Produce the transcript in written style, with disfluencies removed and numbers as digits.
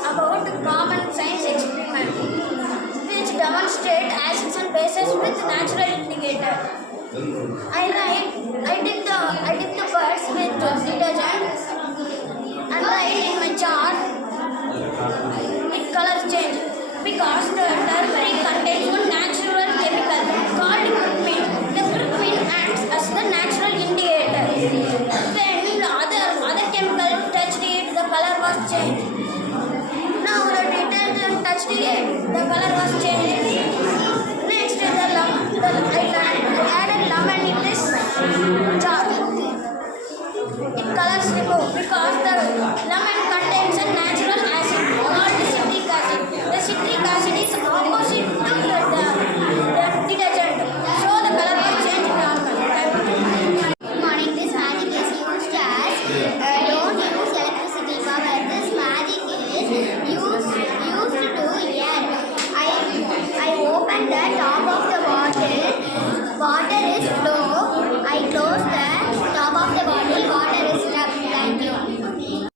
about common science experiment which demonstrate action basis with natural indicator. I dip the birds with detergent and write in my chart it color change because the turmeric contains one natural chemical called curcumin. The curcumin acts as the natural indicator. When the other chemical touched it, the color was changed. Now the detergent touched it, the color was changed. Next, I added lemon in this jar. It colors remove because the lemon